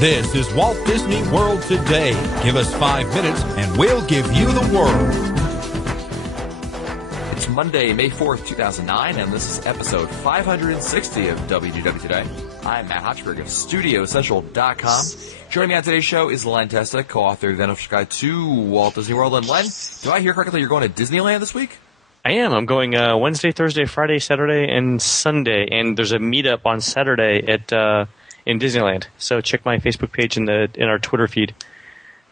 This is Walt Disney World Today. Give us 5 minutes and we'll give you the world. It's Monday, May 4th, 2009, and this is episode 560 of WDW Today. I'm Matt Hochberg of StudioCentral.com. Joining me on today's show is Len Testa, co-author of the Unofficial Guide to Walt Disney World. And Len, do I hear correctly you're going to Disneyland this week? I am. I'm going Wednesday, Thursday, Friday, Saturday, and Sunday. And there's a meetup on Saturday in Disneyland. So check my Facebook page in our Twitter feed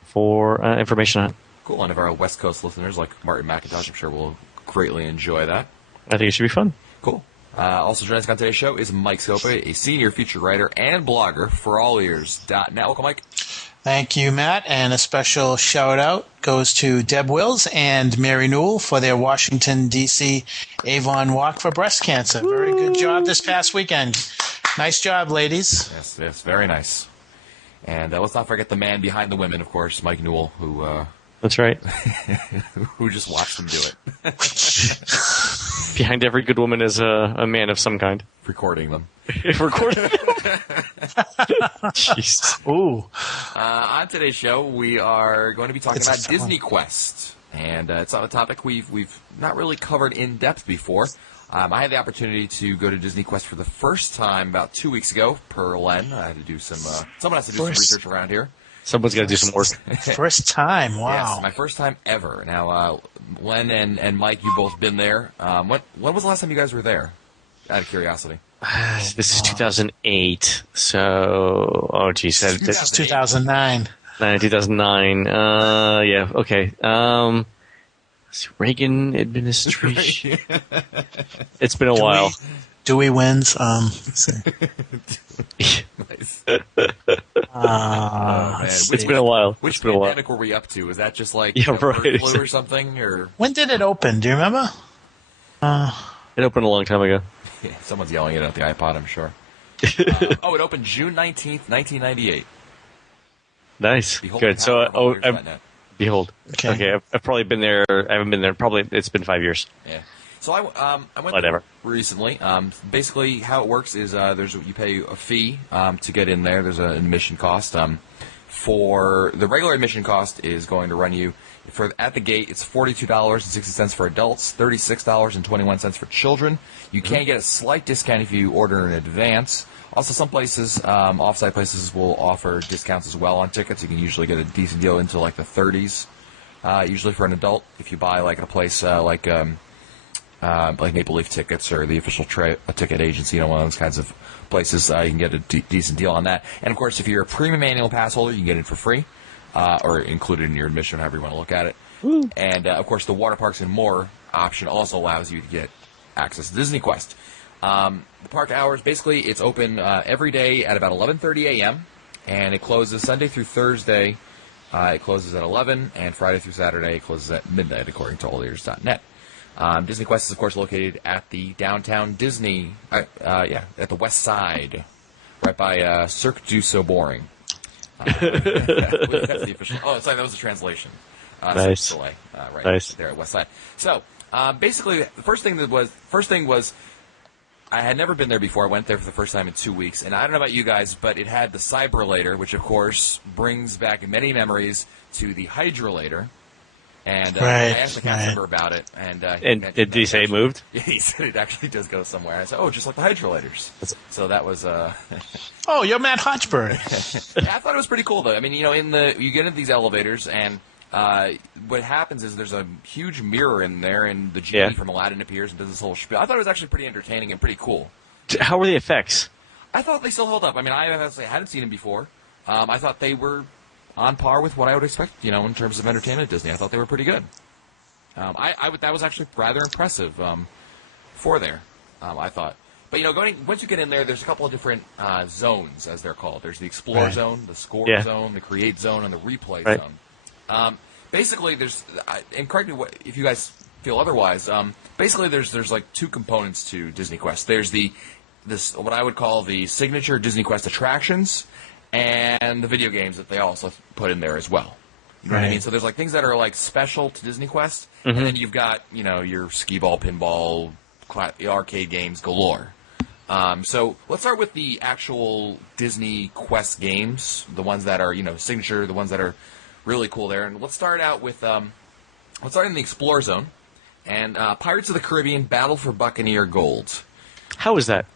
for information on it. Cool. One of our West Coast listeners, like Martin McIntosh, I'm sure will greatly enjoy that. I think it should be fun. Cool. Also joining us on today's show is Mike Scopa, a senior feature writer and blogger for alleears.net. Welcome, Mike. Thank you, Matt, and a special shout-out goes to Deb Wills and Mary Newell for their Washington, D.C. Avon Walk for Breast Cancer. Very good job this past weekend. Nice job, ladies. Yes, very nice. And let's not forget the man behind the women, of course, Mike Newell, who... That's right. who just watched them do it. Behind every good woman is a man of some kind. Recording them. Recording them? Jeez. Ooh. On today's show, we are going to be talking about Disney Quest. And it's on a topic we've not really covered in depth before. I had the opportunity to go to Disney Quest for the first time about 2 weeks ago, per Len. I had to do some... someone has to do some research around here. Someone's got to do some work. First time, wow. Yes, my first time ever. Now, Len and Mike, you both been there. When was the last time you guys were there? Out of curiosity. This is 2008, so... Oh, geez. This is 2009. 2009. Yeah, okay. Reagan administration. It's been a while. Dewey wins. Nice. It's been a while. Which pandemic were we up to? Was that just like bird flu or something? Or when did it open? Do you remember? It opened a long time ago. Yeah, someone's yelling it at the iPod, I'm sure. It opened June 19th, 1998. Nice. Behold. Good. So, behold. Okay. I've probably been there. I haven't been there. Probably it's been 5 years. Yeah. So I went Whatever. there recently. Basically, how it works is you pay a fee to get in there. There's an admission cost. For the regular admission cost is going to run you at the gate. It's $42.60 for adults, $36.21 for children. You can get a slight discount if you order in advance. Also, some places, off-site places, will offer discounts as well on tickets. You can usually get a decent deal into like the 30s, usually for an adult. If you buy like at a place like Maple Leaf Tickets or the official ticket agency, one of those kinds of places, you can get a decent deal on that. And, of course, if you're a premium annual pass holder, you can get it for free or included in your admission, however you want to look at it. Woo. And, of course, the Water Parks and More option also allows you to get access to Disney Quest. The park hours, basically, it's open every day at about 11:30 a.m., and it closes Sunday through Thursday. It closes at 11, and Friday through Saturday it closes at midnight, according to alleears.net. Disney Quest is, of course, located at the downtown Disney, at the west side, right by Cirque du Soleil. That's the official. Oh, sorry, that was the translation. Nice. Cirque du Soleil, right Nice. there at west side. So, basically, the first thing was, I had never been there before. I went there for the first time in 2 weeks, and I don't know about you guys, but it had the Cyberlator, which, of course, brings back many memories to the Hydrolator. And I asked the cast member about it. And did he say it moved? Yeah, he said it actually does go somewhere. I said, just like the Hydrolators. So that was... Oh, you're Matt Hochberg. Yeah, I thought it was pretty cool, though. I mean, you get into these elevators, and what happens is there's a huge mirror in there, and the genie from Aladdin appears and does this whole spiel. I thought it was actually pretty entertaining and pretty cool. How were the effects? I thought they still held up. I mean, I hadn't seen them before. I thought they were on par with what I would expect, in terms of entertainment at Disney. I thought they were pretty good. That was actually rather impressive for there, I thought. But, once you get in there, there's a couple of different zones, as they're called. There's the Explore Zone, the Score Zone, the Create Zone, and the Replay Zone. Basically, there's, and correct me if you guys feel otherwise, basically there's like two components to Disney Quest. There's what I would call the signature Disney Quest attractions, and the video games that they also put in there as well. You know what I mean? So there's like things that are like special to Disney Quest, and then you've got your skee ball, pinball, arcade games galore. So let's start with the actual Disney Quest games, the ones that are signature, the ones that are really cool there. And let's start out with let's start in the Explore Zone and Pirates of the Caribbean: Battle for Buccaneer Gold. How is that?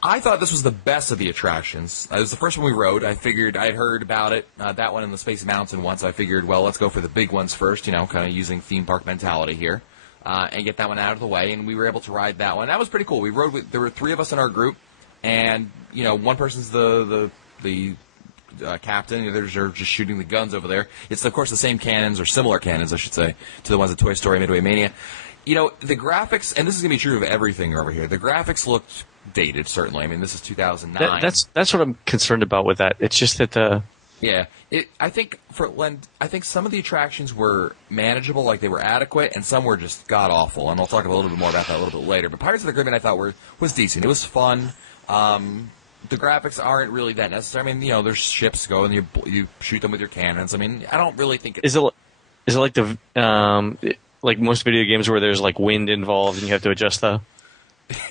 I thought this was the best of the attractions. It was the first one we rode. I figured I'd heard about it, that one in the Space Mountain once. I figured, well, let's go for the big ones first, kind of using theme park mentality here, and get that one out of the way. And we were able to ride that one. That was pretty cool. We rode there were 3 of us in our group, and one person's the captain. They're just shooting the guns over there. It's of course the same cannons, or similar cannons, I should say, to the ones at Toy Story Midway Mania. The graphics, and this is gonna be true of everything over here. The graphics looked dated, certainly. I mean, this is 2009. That's what I'm concerned about with that. It's just that I think some of the attractions were manageable, like they were adequate, and some were just god awful. And I'll talk a little bit more about that a little bit later. But Pirates of the Caribbean, I thought was decent. It was fun. The graphics aren't really that necessary. I mean, there's ships go and you shoot them with your cannons. I mean, I don't really think is it like the like most video games where there's like wind involved and you have to adjust the.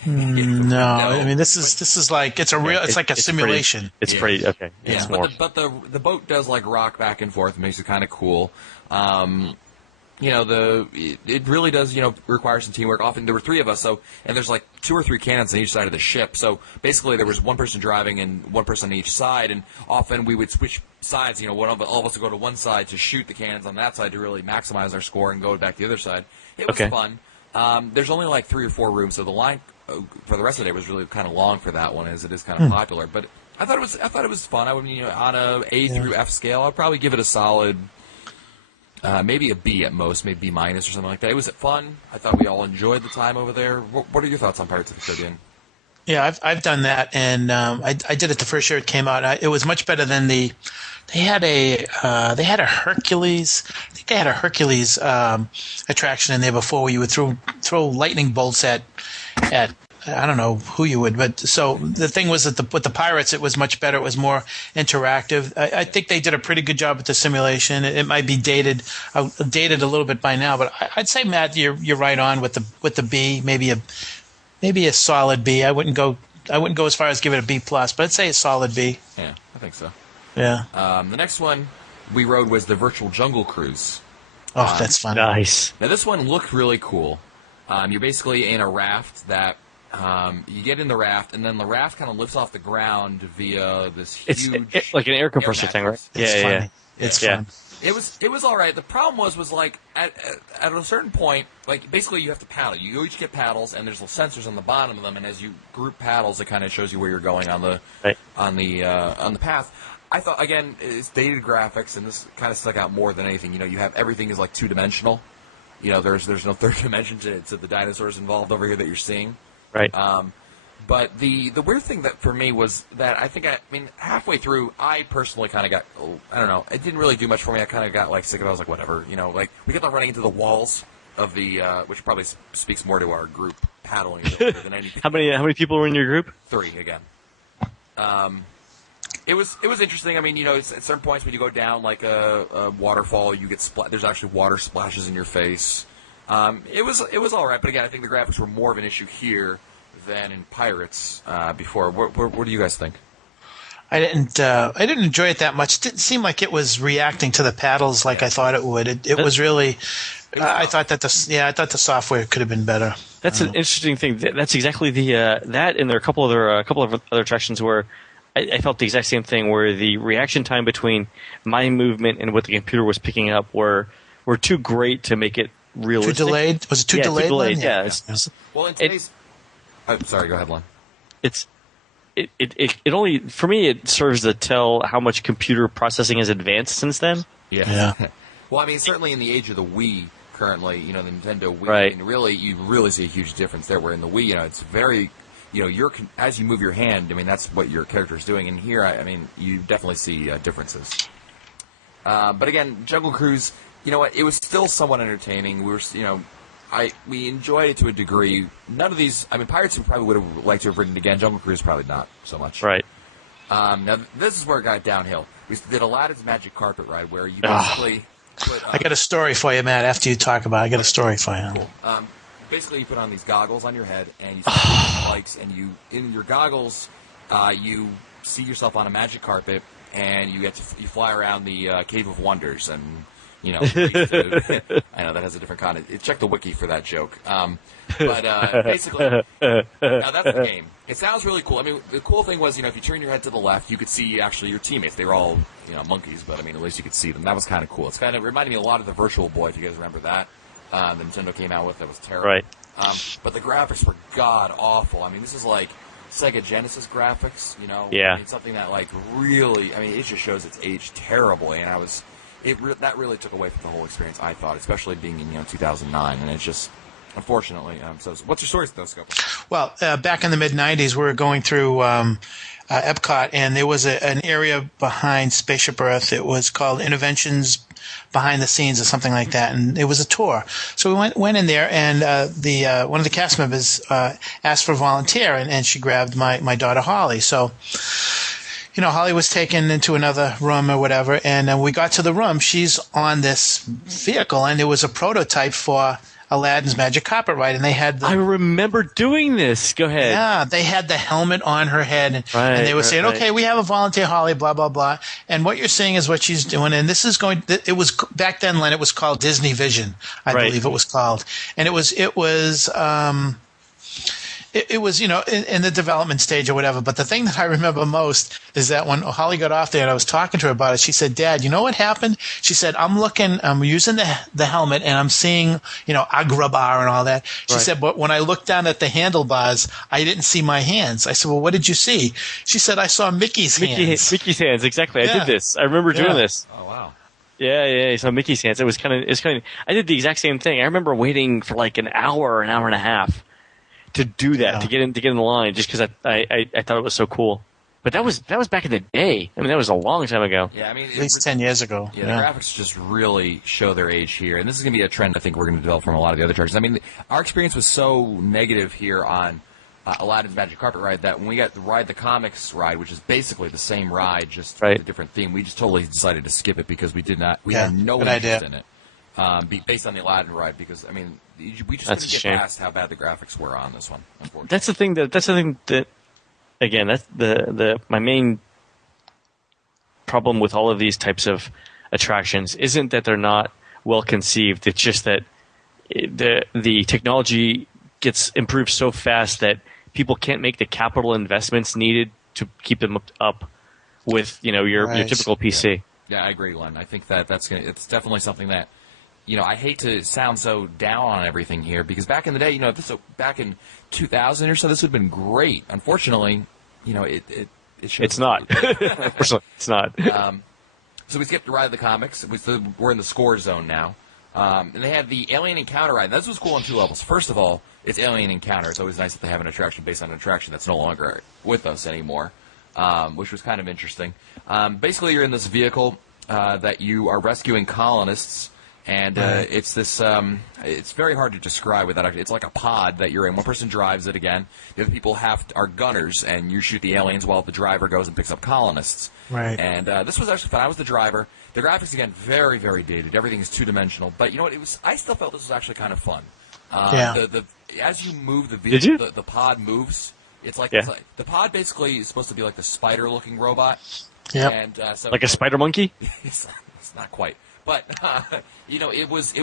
No, I mean this is like it's like a simulation. It's pretty okay. Yeah, but the boat does like rock back and forth, makes it kind of cool. It really does require some teamwork. Often there were 3 of us, and there's like 2 or 3 cannons on each side of the ship. So basically there was one person driving and one person on each side, and often we would switch sides. All of us would go to one side to shoot the cannons on that side to really maximize our score and go back to the other side. It was fun. There's only like 3 or 4 rooms, so the line for the rest of the day was really kind of long for that one, as it is kind of popular. But I thought it was fun. I would, on a A through F scale, I'd probably give it a solid, maybe a B at most, maybe B minus or something like that. It was fun. I thought we all enjoyed the time over there. What are your thoughts on Pirates of the Caribbean? Yeah, I've done that, and I did it the first year it came out. It was much better than they had a Hercules. I think they had a Hercules attraction in there before, where you would throw lightning bolts at I don't know who you would, but so the thing was that with the Pirates, it was much better. It was more interactive. I think they did a pretty good job with the simulation. It might be dated a little bit by now, but I'd say, Matt, you're right on with the B, maybe a solid B. I wouldn't go as far as give it a B plus, but I'd say a solid B. Yeah, I think so. Yeah. The next one we rode was the Virtual Jungle Cruise. Oh, that's fun. Nice. Now this one looked really cool. You're basically in a raft that you get in the raft, and then the raft kind of lifts off the ground via this huge, it's like an air compressor thing, right? Yeah. It's fun. It was all right. The problem was like at a certain point, like basically you have to paddle. You each get paddles, and there's little sensors on the bottom of them, and as you group paddles, it kind of shows you where you're going on the path. I thought, again, it's dated graphics, and this kind of stuck out more than anything. You have everything is like 2-dimensional. There's no third dimension to the dinosaurs involved over here that you're seeing. Right. But the weird thing that for me was that I mean halfway through I personally kind of got, I don't know, it didn't really do much for me. I kind of got like sick of it. I was like, whatever, like we kept on running into the walls of the which probably speaks more to our group paddling than anything. How many people were in your group? 3 again. It was interesting. I mean, at certain points when you go down like a waterfall, you get there's actually water splashes in your face. It was all right, but again, I think the graphics were more of an issue here than in Pirates before. What do you guys think? I didn't enjoy it that much. It didn't seem like it was reacting to the paddles like I thought it would. It was really. I thought that the software could have been better. That's an interesting thing. That's exactly that, and there are a couple of other attractions where I felt the exact same thing, where the reaction time between my movement and what the computer was picking up were too great to make it realistic. Too delayed? Was it too delayed? Too delayed. Yeah. Well, in today's, sorry, go ahead, Len. It only, for me, it serves to tell how much computer processing has advanced since then. Yeah. Well, I mean, certainly in the age of the Wii, currently, the Nintendo Wii, right. I mean, you really see a huge difference there. Where in the Wii, it's very, as you move your hand, I mean, that's what your character is doing. And here, I mean, you definitely see differences. But again, Jungle Cruise, you know what? It was still somewhat entertaining. We enjoyed it to a degree. None of these, I mean, Pirates probably would have liked to have ridden it again. Jungle Cruise probably not so much. Right. Now this is where it got downhill. We did Aladdin's Magic Carpet Ride, where you basically. I got a story for you, Matt. After you talk about it, I got a story for you. Cool. basically you put on these goggles on your head, and you see spikes, and you in your goggles, you see yourself on a magic carpet, and you fly around the Cave of Wonders, and I know that has a different content. Check the wiki for that joke. But basically, now that's the game. It sounds really cool. I mean, the cool thing was, if you turn your head to the left, you could see actually your teammates. They were all, monkeys, but I mean, at least you could see them. That was kind of cool. It's kind of reminded me a lot of the Virtual Boy, if you guys remember that. The Nintendo came out with that was terrible. Right. But the graphics were god awful. I mean, this is like Sega Genesis graphics. Yeah. I mean, something that like really. I mean, it just shows it's aged terribly, and that really took away from the whole experience. I thought, especially being in 2009, and it's just. Unfortunately. So what's your story, though, Scope? Well, back in the mid-'90s, we were going through Epcot, and there was an area behind Spaceship Earth. It was called Interventions Behind the Scenes or something like that, and it was a tour. So we went in there, and one of the cast members asked for a volunteer, and she grabbed my daughter, Holly. So Holly was taken into another room or whatever, and we got to the room. She's on this vehicle, and it was a prototype for Aladdin's Magic Carpet Ride, and they had I remember doing this. Go ahead. Yeah, they had the helmet on her head, and they were saying, okay, we have a volunteer, Holly, blah, blah, blah. And what you're seeing is what she's doing, and this is it was, back then, Len, it was called Disney Vision, I believe it was called. And it was in the development stage or whatever. But the thing that I remember most is that when Holly got off there and I was talking to her about it, she said, Dad, you know what happened? She said, I'm using the helmet and I'm seeing, Agrabah and all that. She said, but when I looked down at the handlebars, I didn't see my hands. I said, well, what did you see? She said, I saw Mickey's hands. Mickey's hands, exactly. I did this. I remember doing this. Oh, wow. Yeah, so Mickey's hands. It was kind of, I did the exact same thing. I remember waiting for like an hour and a half to do that, to get in the line, just because I thought it was so cool. But that was back in the day. I mean, that was a long time ago. Yeah, I mean, at least 10 years ago. Yeah, the graphics just really show their age here, and this is going to be a trend I think we're going to develop from a lot of the other attractions. I mean, our experience was so negative here on Aladdin's Magic Carpet Ride that when we got the Ride the Comics ride, which is basically the same ride, just with a different theme, we just totally decided to skip it because we had no interest in it. Based on the Aladdin ride, because I mean, we just couldn't get past how bad the graphics were on this one. Unfortunately, that's the thing that again, that's my main problem with all of these types of attractions isn't that they're not well conceived. It's just that the technology gets improved so fast that people can't make the capital investments needed to keep them up with your typical PC. Yeah, I agree, Len. I think it's definitely something that. I hate to sound so down on everything here because back in the day, back in 2000 or so, this would have been great. Unfortunately, it shows. It's not. Unfortunately, it's not. So we skipped the Ride of the Comics. We're in the score zone now. And they had the Alien Encounter ride. This was cool on two levels. First of all, it's Alien Encounter. It's always nice that they have an attraction based on an attraction that's no longer with us anymore, which was kind of interesting. Basically, you're in this vehicle that you are rescuing colonists. And it's this. It's very hard to describe without. It's like a pod that you're in. One person drives it again. The other people are gunners, and you shoot the aliens while the driver goes and picks up colonists. Right. And this was actually fun. I was the driver. The graphics again very very dated. Everything is 2-dimensional. But you know what? I still felt this was actually kind of fun. As you move the vehicle, the pod moves. It's like the pod basically is supposed to be like the spider-looking robot. Yeah. And so like a spider monkey. It's not quite. But it was the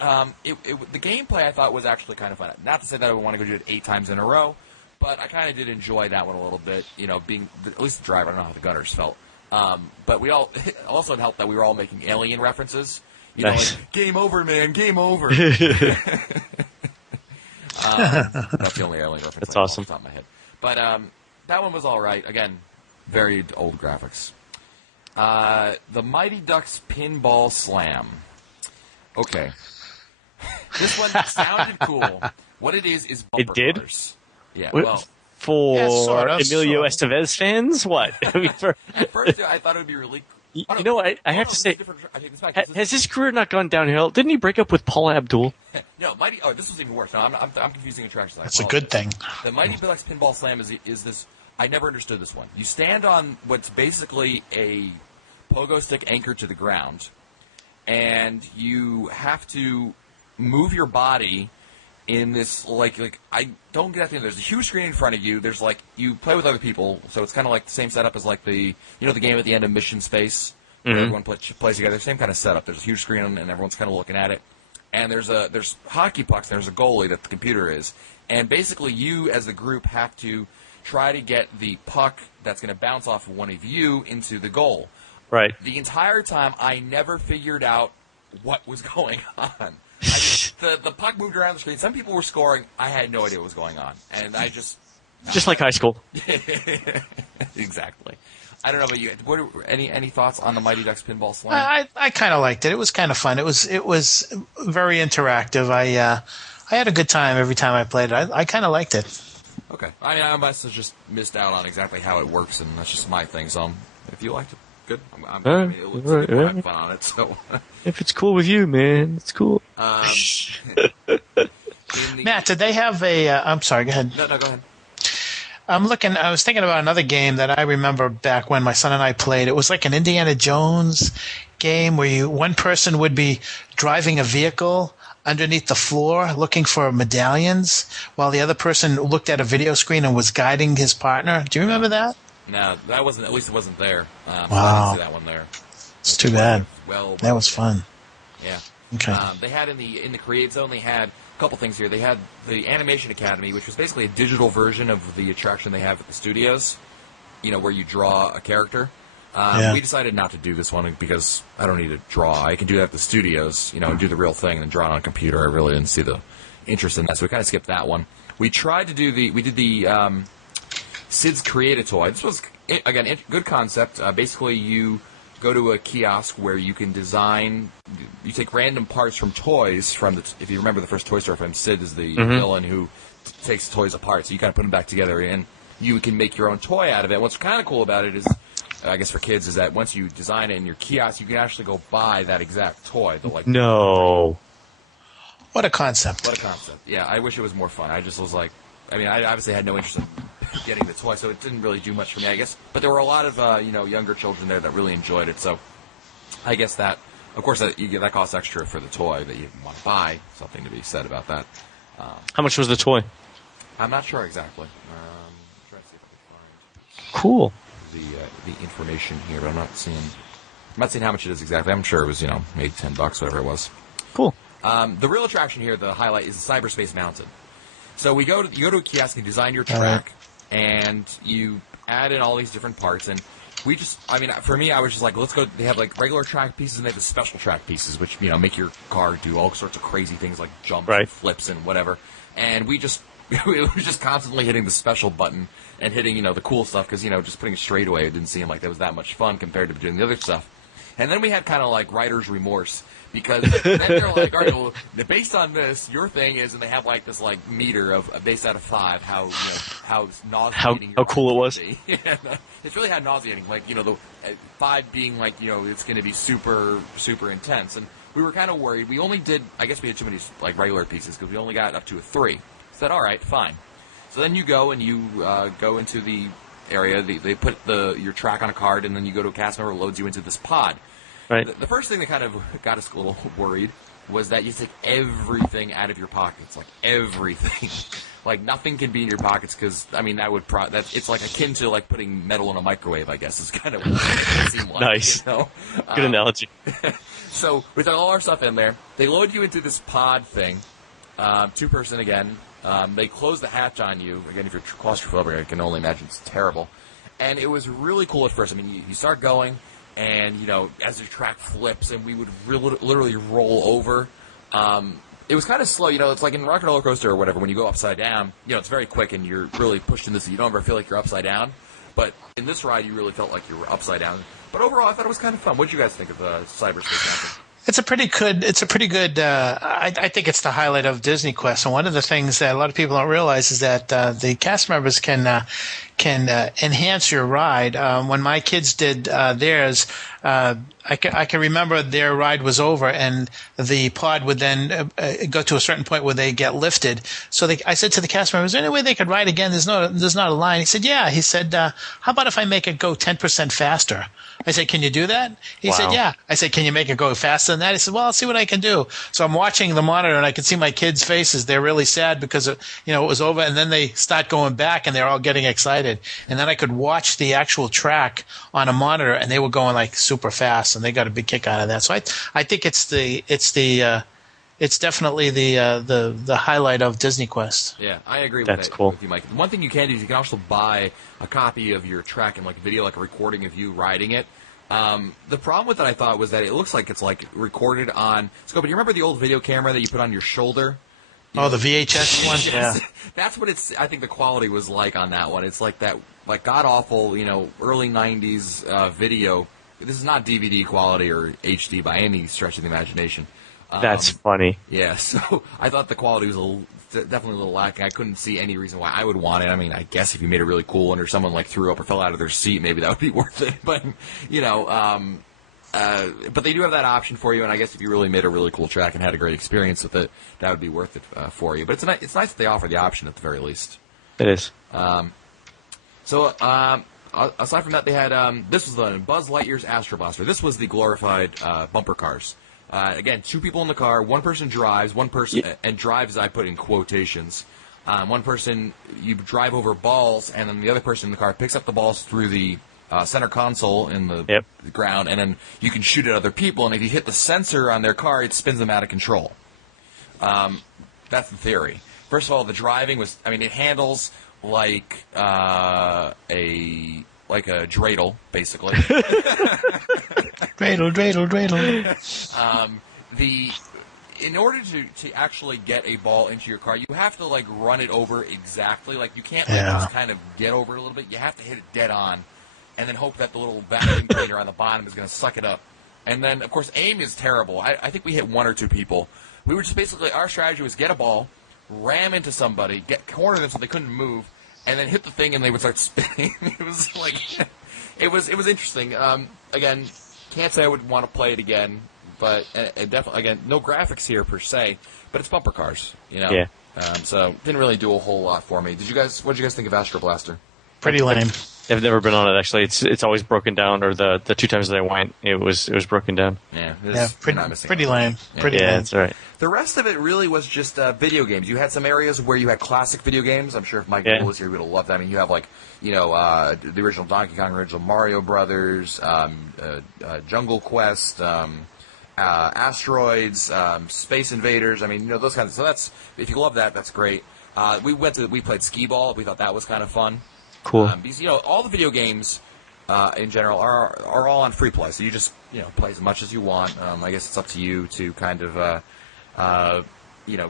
gameplay I thought was actually kind of fun. Not to say that I would want to go do it 8 times in a row, but I kind of did enjoy that one a little bit. Being at least the driver. I don't know how the gunners felt, but we all also it helped that we were all making Alien references. Nice. Like, game over, man, game over. That's the only Alien reference. That's awesome. Off the top of my head. But that one was all right. Again, very old graphics. The Mighty Ducks Pinball Slam. Okay. This one sounded cool. What it is bumper It did? cars. Yeah, for sort of, Emilio Estevez fans, what? at first I thought it would be really... You know what? I have to say, I take this back. has his career not gone downhill? Didn't he break up with Paula Abdul? No, this was even worse. No, I'm confusing attractions. That's a good thing. The Mighty Ducks Pinball Slam is this... I never understood this one. You stand on what's basically a pogo stick anchored to the ground, and you have to move your body in this like I don't get that thing. There's a huge screen in front of you. There's like you play with other people, so it's kind of like the same setup as like the the game at the end of Mission Space, where everyone plays together. Same kind of setup. There's a huge screen and everyone's kind of looking at it. And there's hockey pucks. And there's a goalie that the computer is, and basically you as the group have to try to get the puck that's going to bounce off of one of you into the goal. Right. The entire time, I never figured out what was going on. The puck moved around the screen. Some people were scoring. I had no idea what was going on, and I just like high school. Exactly. I don't know about you. Any thoughts on the Mighty Ducks Pinball Slam? I kind of liked it. It was kind of fun. It was very interactive. I had a good time every time I played it. I kind of liked it. Okay. I mean, I must have just missed out on exactly how it works, and that's just my thing. So, if you liked it, good. I mean, it looks like we'll have fun on it. So, if it's cool with you, man, it's cool. Matt, did they have a? I'm sorry. Go ahead. No, go ahead. I was thinking about another game that I remember back when my son and I played. It was like an Indiana Jones game where one person would be driving a vehicle underneath the floor looking for medallions while the other person looked at a video screen and was guiding his partner. Do you remember that? No, that wasn't. At least it wasn't there. Wow. I didn't see that one there. It's too bad. Well, that was fun. Yeah. Okay. They had in the Create Zone. They had a couple things here. They had the Animation Academy, which was basically a digital version of the attraction they have at the studios. Where you draw a character. We decided not to do this one because I don't need to draw. I can do that at the studios, and do the real thing and then draw it on a computer. I really didn't see the interest in that, so we kind of skipped that one. We tried to do the Sid's Create-A-Toy. This was, again, good concept. Basically, you go to a kiosk where you can design, you take random parts from toys if you remember the first Toy Story film, Sid is the villain who takes toys apart, so you kind of put them back together, and you can make your own toy out of it. What's kind of cool about it is, I guess for kids, is that once you design it in your kiosk, you can actually go buy that exact toy. No. What a concept. What a concept. Yeah, I wish it was more fun. I just was like, I obviously had no interest in getting the toy, so it didn't really do much for me, I guess. But there were a lot of, younger children there that really enjoyed it, so I guess that, of course, that costs extra for the toy that you want to buy. Something to be said about that. How much was the toy? I'm not sure exactly. I'm trying to see if I can find Cool. the information here, but I'm not seeing how much it is exactly. I'm sure it was, maybe $10, whatever it was. Cool. The real attraction here, the highlight, is the Cyberspace Mountain. So you go to a kiosk and design your track, and you add in all these different parts. And we just, for me, I was just like, let's go. They have like regular track pieces and they have the special track pieces, which make your car do all sorts of crazy things like jumps, and flips, and whatever. And we just it was just constantly hitting the special button and hitting the cool stuff because just putting it straight away, it didn't seem like that was that much fun compared to doing the other stuff. And then we had kind of like writer's remorse because then they're like, all right, well, based on this, your thing is, and they have like this like meter of based out of 5, how nauseating. How cool it was. Yeah, it's really had nauseating. Like the 5 being like it's going to be super super intense, and we were kind of worried. We only did, I guess we had too many like regular pieces because we only got up to a 3. Said all right, fine. So then you go and you go into the area. They put your track on a card, and then you go to a cast member who loads you into this pod. Right. The first thing that kind of got us a little worried was that you take everything out of your pockets, like everything. Like nothing can be in your pockets because that would it's like akin to like putting metal in a microwave. I guess is kind of what it seemed like. Nice. Good analogy. So we took all our stuff in there. They load you into this pod thing, 2-person again. They close the hatch on you. Again, if you're claustrophobic, I can only imagine it's terrible. And it was really cool at first. You start going, and, as the track flips, and we would literally roll over. It was kind of slow. It's like in Rock and Roller Coaster or whatever, when you go upside down, it's very quick, and you're really pushed in this. You don't ever feel like you're upside down. But in this ride, you really felt like you were upside down. But overall, I thought it was kind of fun. What did you guys think of Cyberspace Mountain? It's a pretty good. I think it's the highlight of Disney Quest. And one of the things that a lot of people don't realize is that the cast members can can enhance your ride. When my kids did theirs, I can remember their ride was over, and the pod would then go to a certain point where they get lifted. So I said to the cast member, "Is there any way they could ride again? There's not a line." He said, "Yeah." He said, "How about if I make it go 10% faster?" I said, "Can you do that?" He said, "Yeah." I said, "Can you make it go faster than that?" He said, "Well, I'll see what I can do." So I'm watching the monitor, and I can see my kids' faces. They're really sad because it was over, and then they start going back, and they're all getting excited. And then I could watch the actual track on a monitor, and they were going like super fast, and they got a big kick out of that. So I think it's definitely the highlight of Disney Quest. Yeah, I agree That's with, cool. with you, Mike. One thing you can do is you can also buy a copy of your track and like video, like a recording of you riding it. The problem with it, I thought, was that it looks like it's like recorded on scope. But you remember the old video camera that you put on your shoulder? The VHS one? Yes. Yeah. That's what I think the quality was like on that one. It's like that, like god awful, early '90s video. This is not DVD quality or HD by any stretch of the imagination. That's funny. Yeah, so I thought the quality was definitely a little lacking. I couldn't see any reason why I would want it. I mean, I guess if you made it really cool and or someone like threw up or fell out of their seat, maybe that would be worth it. But but they do have that option for you, and I guess if you really made a really cool track and had a great experience with it, that would be worth it for you. But it's nice that they offer the option at the very least. It is. So aside from that, they had this was the Buzz Lightyear's Astro Blaster. This was the glorified bumper cars. Again, 2 people in the car. One person drives. One person and drives. I put in quotations. One person you drive over balls, and then the other person in the car picks up the balls through the center console in the ground, and then you can shoot at other people. And if you hit the sensor on their car, it spins them out of control. That's the theory. First of all, the driving was. I mean, it handles like a dreidel, basically. Dreidel. In order to actually get a ball into your car, you have to like run it over exactly. Like you can't just kind of get over it a little bit. You have to hit it dead on, and then hope that the little vacuum cleaner on the bottom is going to suck it up. And then, of course, aim is terrible. I think we hit 1 or 2 people. We were just basically our strategy was get a ball, ram into somebody, corner them so they couldn't move, and then hit the thing and they would start spinning. It was like it was interesting. Again, can't say I would want to play it again, but definitely again no graphics here per se, but it's bumper cars, Yeah. So didn't really do a whole lot for me. What did you guys think of Astro Blaster? Pretty lame. I've never been on it actually. It's always broken down, or the 2 times that I went, it was broken down. Yeah, pretty lame. Pretty lame. That's right. The rest of it really was just video games. You had some areas where you had classic video games. I'm sure if Mike was here, he would have loved that. I mean, you have like the original Donkey Kong, original Mario Brothers, Jungle Quest, Asteroids, Space Invaders. I mean, those kinds of. So that's if you love that, that's great. We played Skee Ball. We thought that was kind of fun. Cool. Because all the video games in general are all on free play, so you just play as much as you want. I guess it's up to you to kind of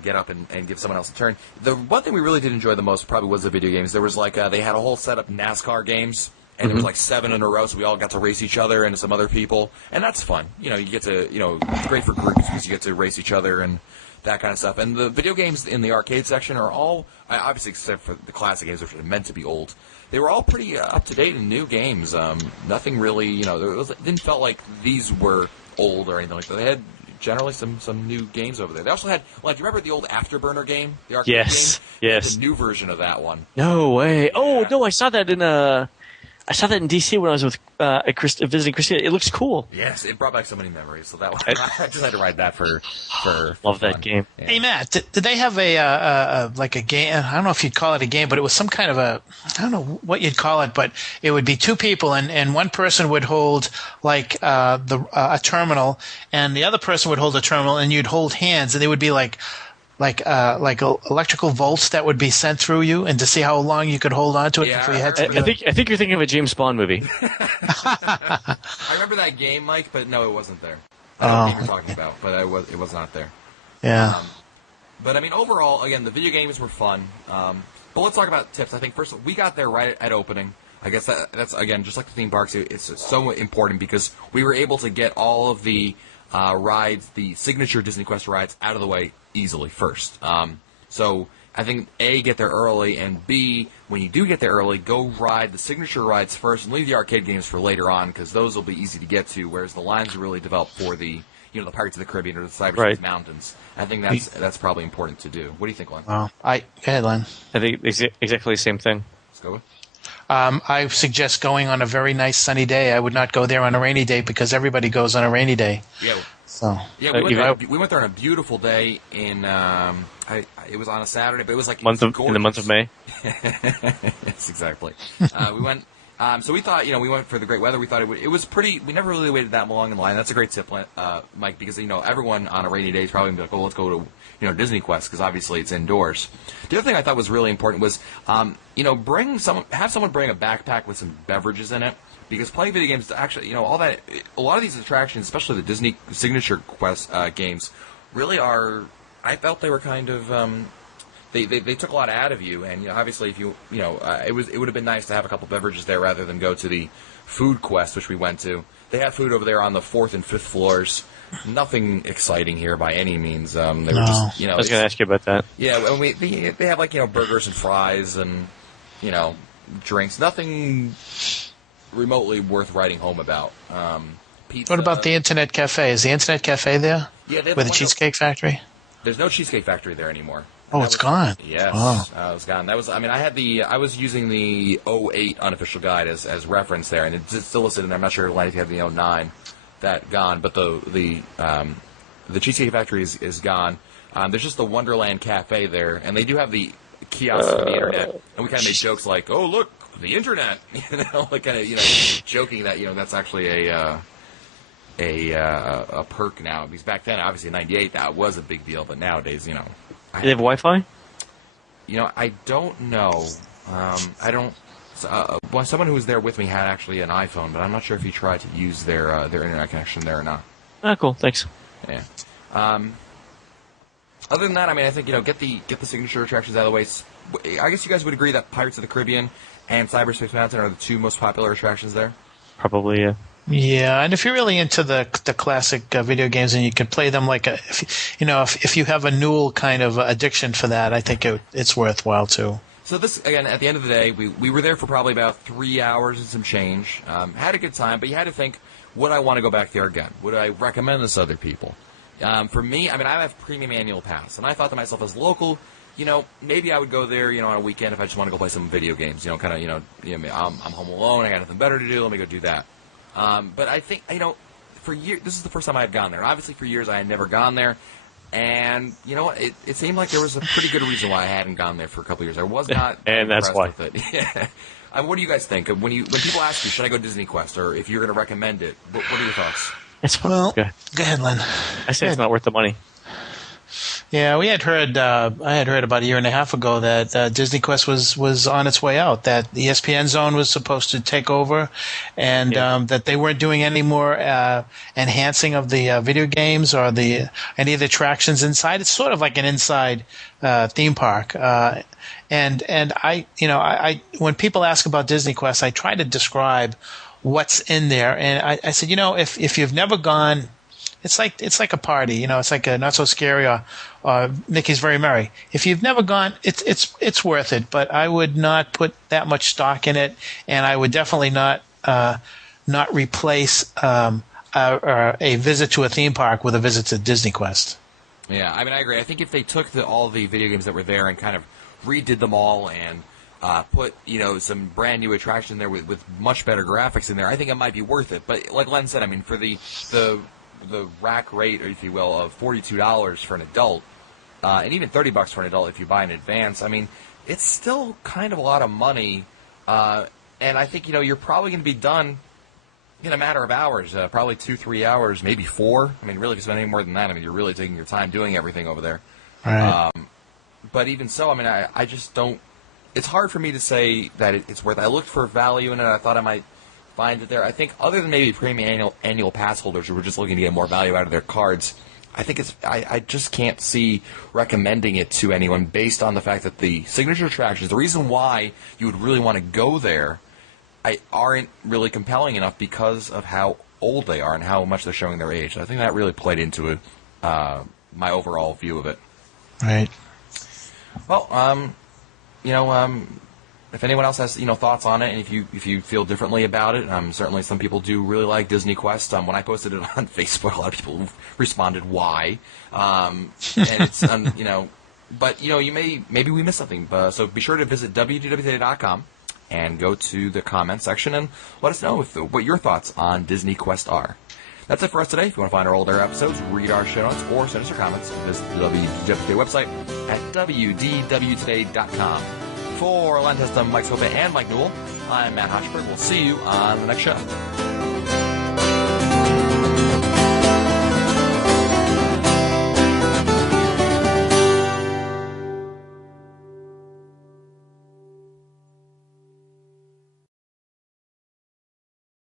get up and give someone else a turn. The one thing we really did enjoy the most probably was the video games. There was like they had a whole set of NASCAR games, and there was like 7 in a row, so we all got to race each other and some other people, and that's fun. You get to it's great for groups because you get to race each other and that kind of stuff. And the video games in the arcade section are all, obviously except for the classic games, which are meant to be old, they were all pretty up-to-date and new games. Nothing really, it didn't feel like these were old or anything like that. They had generally some new games over there. They also had, do you remember the old Afterburner game? The arcade game? Yes. The new version of that one. No way. Oh, no, I saw that in D.C. when I was with visiting Christina. It looks cool. Yes, it brought back so many memories. So that I just had to ride that for love fun. that game. Yeah. Hey Matt, did they have a game? I don't know if you'd call it a game, but it was some kind of I don't know what you'd call it, but it would be 2 people, and one person would hold a terminal, and the other person would hold a terminal, and you'd hold hands, and they would be like electrical volts that would be sent through you, and to see how long you could hold on to it before you had to. I think you're thinking of a James Bond movie. I remember that game, Mike, but no, it wasn't there. I don't know what you're talking about, but it was not there. Yeah. But I mean, overall, again, the video games were fun. But let's talk about tips. I think first we got there right at opening. I guess that's again just like the theme parks. It's so important because we were able to get all of the rides, the signature Disney Quest rides, out of the way easily first. So I think A, get there early, and B, when you do get there early, go ride the signature rides first and leave the arcade games for later on, because those will be easy to get to, whereas the lines are really developed for the the Pirates of the Caribbean or the Cyberspace Mountains. I think that's probably important to do. What do you think, Len? Go ahead, Len. I think exactly the same thing. Let's go with. I suggest going on a very nice sunny day. I would not go there on a rainy day because everybody goes on a rainy day. Yeah. So yeah, we went there on a beautiful day in. It was on a Saturday, but it was like in the month of May. Yes, exactly. We went. So we thought, we went for the great weather. We thought it was pretty. We never really waited that long in line. That's a great tip, Mike, because everyone on a rainy day is probably gonna be like, "Oh, let's go to Disney Quest," because obviously it's indoors. The other thing I thought was really important was, have someone bring a backpack with some beverages in it, because playing video games actually, all that, a lot of these attractions, especially the Disney Signature Quest games, really are. I felt they were kind of. They took a lot out of you, and obviously if it would have been nice to have a couple beverages there rather than go to the food quest, which we went to. They had food over there on the 4th and 5th floors. Nothing exciting here by any means. They were just I was going to ask you about that. Yeah, they have like burgers and fries and drinks. Nothing remotely worth writing home about. Pizza. What about the Internet Cafe? Is the Internet Cafe there? Yeah, they have with the Cheesecake Factory. There's no Cheesecake Factory there anymore. Oh, it's gone. Yes, it's gone. That was. I mean, I was using the 08 unofficial guide as reference there, and it's still listed in there. I'm not sure if you have the 09 that gone, but the Cheesecake Factory is gone. There's just the Wonderland Cafe there, and they do have the kiosks for the internet, and we kind of make jokes like, "Oh, look, the internet," like kind of joking that that's actually a perk now. Because back then, obviously in '98, that was a big deal, but nowadays, Do they have Wi-Fi? I don't know. I don't. Someone who was there with me had actually an iPhone, but I'm not sure if he tried to use their internet connection there or not. Ah, cool. Thanks. Yeah. Other than that, I mean, I think get the signature attractions out of the way. I guess you guys would agree that Pirates of the Caribbean and Cyberspace Mountain are the two most popular attractions there. Probably, yeah. Yeah, and if you're really into the classic video games and you can play them if you have a Newell kind of addiction for that, I think it's worthwhile too. So this, again, at the end of the day, we were there for probably about 3 hours and some change. Had a good time, but you had to think, would I want to go back there again? Would I recommend this to other people? For me, I mean, I have premium annual pass, and I thought to myself, as local, maybe I would go there, on a weekend if I just want to go play some video games. I'm home alone, I got nothing better to do, let me go do that. But I think, for years, this is the first time I had gone there. And obviously, for years, I had never gone there. And, you know what? It seemed like there was a pretty good reason why I hadn't gone there for a couple of years. I was not and that's why. with it. Yeah. What do you guys think? When people ask you, should I go Disney Quest, or if you're going to recommend it, what are your thoughts? It's fun. Well, go ahead, Len. I say it's not worth the money. Yeah, I had heard about a year and a half ago that Disney Quest was on its way out, that the ESPN Zone was supposed to take over, and that they weren't doing any more enhancing of the video games or any of the attractions inside. It's sort of like an inside theme park. And I when people ask about Disney Quest, I try to describe what's in there, and I said, if you've never gone. It's like a party, it's like a Not So Scary or Mickey's Very Merry. If you've never gone, it's worth it, but I would not put that much stock in it, and I would definitely not replace a visit to a theme park with a visit to Disney Quest. Yeah, I mean, I agree. I think if they took all the video games that were there and kind of redid them all and put some brand new attraction there with much better graphics in there, I think it might be worth it. But like Len said, I mean, for the rack rate, if you will, of $42 for an adult, and even $30 for an adult if you buy in advance, I mean, it's still kind of a lot of money. And I think, you're probably going to be done in a matter of hours, probably 2-3 hours, maybe 4. I mean, really, if you spend any more than that, I mean, you're really taking your time doing everything over there. Right. But even so, I mean, I just don't. It's hard for me to say that it's worth it. I looked for value in it. I thought I might find it there. I think other than maybe premium annual pass holders who were just looking to get more value out of their cards, I think I just can't see recommending it to anyone based on the fact that the signature attractions, the reason why you would really want to go there, aren't really compelling enough because of how old they are and how much they're showing their age. I think that really played into it, my overall view of it. Right. Well, if anyone else has thoughts on it, and if you feel differently about it, certainly some people do really like Disney Quest. When I posted it on Facebook, a lot of people responded, "Why?" And it's but maybe we missed something. So be sure to visit www.today.com and go to the comment section and let us know what your thoughts on Disney Quest are. That's it for us today. If you want to find our older episodes, read our show notes, or send us your comments, visit the WDW Today website at wdwtoday.com. For Len Testa, Mike Sopa, and Mike Newell, I'm Matt Hochberg. We'll see you on the next show.